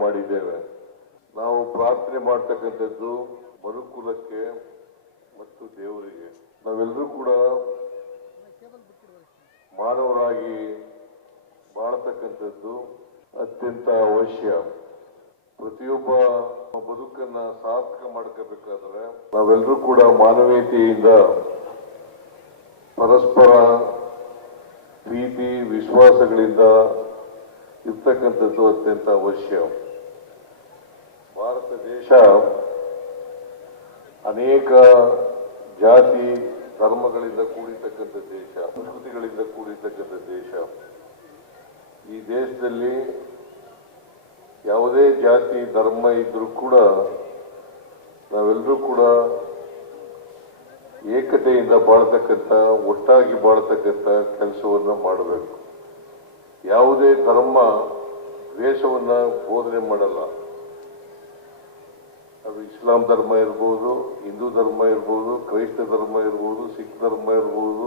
ಮಾಡಿದ್ದೇವೆ. ನಾವು ಪ್ರಾರ್ಥನೆ ಮಾಡ್ತಕ್ಕಂಥದ್ದು ಮನುಕುಲಕ್ಕೆ ಮತ್ತು ದೇವರಿಗೆ. ನಾವೆಲ್ಲರೂ ಕೂಡ ಮಾನವರಾಗಿ ಬಾಳತಕ್ಕಂಥದ್ದು ಅತ್ಯಂತ ಅವಶ್ಯ. ಪ್ರತಿಯೊಬ್ಬ ಬದುಕನ್ನ ಸಾರ್ಥಕ ಮಾಡ್ಕೋಬೇಕಾದ್ರೆ ನಾವೆಲ್ಲರೂ ಕೂಡ ಮಾನವೀಯತೆಯಿಂದ ಪರಸ್ಪರ ಪ್ರೀತಿ ವಿಶ್ವಾಸಗಳಿಂದ ಇರ್ತಕ್ಕಂಥದ್ದು ಅತ್ಯಂತ ಅವಶ್ಯ. ಭಾರತ ದೇಶ ಅನೇಕ ಜಾತಿ ಧರ್ಮಗಳಿಂದ ಕೂಡಿರ್ತಕ್ಕಂಥ ದೇಶ, ಸಂಸ್ಕೃತಿಗಳಿಂದ ಕೂಡಿರ್ತಕ್ಕಂಥ ದೇಶ. ಈ ದೇಶದಲ್ಲಿ ಯಾವುದೇ ಜಾತಿ ಧರ್ಮ ಇದ್ರೂ ಕೂಡ ನಾವೆಲ್ಲರೂ ಕೂಡ ಏಕತೆಯಿಂದ ಬಾಳ್ತಕ್ಕಂಥ, ಒಟ್ಟಾಗಿ ಬಾಳ್ತಕ್ಕಂಥ ಕೆಲಸವನ್ನು ಮಾಡಬೇಕು. ಯಾವುದೇ ಧರ್ಮ ದ್ವೇಷವನ್ನ ಬೋಧನೆ ಮಾಡಲ್ಲ. ಅದು ಇಸ್ಲಾಂ ಧರ್ಮ ಇರ್ಬೋದು, ಹಿಂದೂ ಧರ್ಮ ಇರ್ಬೋದು, ಕ್ರೈಸ್ತ ಧರ್ಮ ಇರ್ಬೋದು, ಸಿಖ್ ಧರ್ಮ ಇರ್ಬೋದು.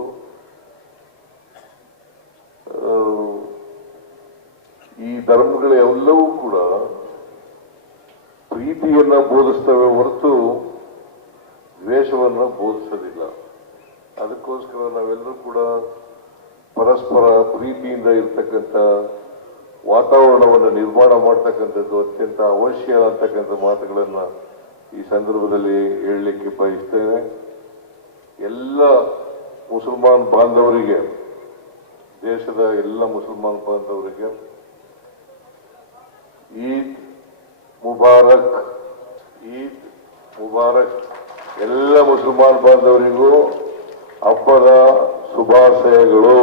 ಈ ಧರ್ಮಗಳೆಲ್ಲವೂ ಕೂಡ ಪ್ರೀತಿಯನ್ನ ಬೋಧಿಸ್ತವೆ ಹೊರತು ದ್ವೇಷವನ್ನ ಬೋಧಿಸೋದಿಲ್ಲ. ಅದಕ್ಕೋಸ್ಕರ ನಾವೆಲ್ಲರೂ ಕೂಡ ಪರಸ್ಪರ ಪ್ರೀತಿಯಿಂದ ಇರ್ತಕ್ಕಂಥ ವಾತಾವರಣವನ್ನು ನಿರ್ಮಾಣ ಮಾಡ್ತಕ್ಕಂಥದ್ದು ಅತ್ಯಂತ ಅವಶ್ಯ ಅಂತಕ್ಕಂಥ ಮಾತುಗಳನ್ನ ಈ ಸಂದರ್ಭದಲ್ಲಿ ಹೇಳಲಿಕ್ಕೆ ಬಯಸ್ತೇನೆ. ಎಲ್ಲ ಮುಸಲ್ಮಾನ್ ಬಾಂಧವರಿಗೆ, ದೇಶದ ಎಲ್ಲ ಮುಸಲ್ಮಾನ್ ಬಾಂಧವರಿಗೆ ಈದ್ ಮುಬಾರಕ್, ಈದ್ ಮುಬಾರಕ್. ಎಲ್ಲ ಮುಸಲ್ಮಾನ್ ಬಾಂಧವರಿಗೂ ಹಬ್ಬದ ಶುಭಾಶಯಗಳು.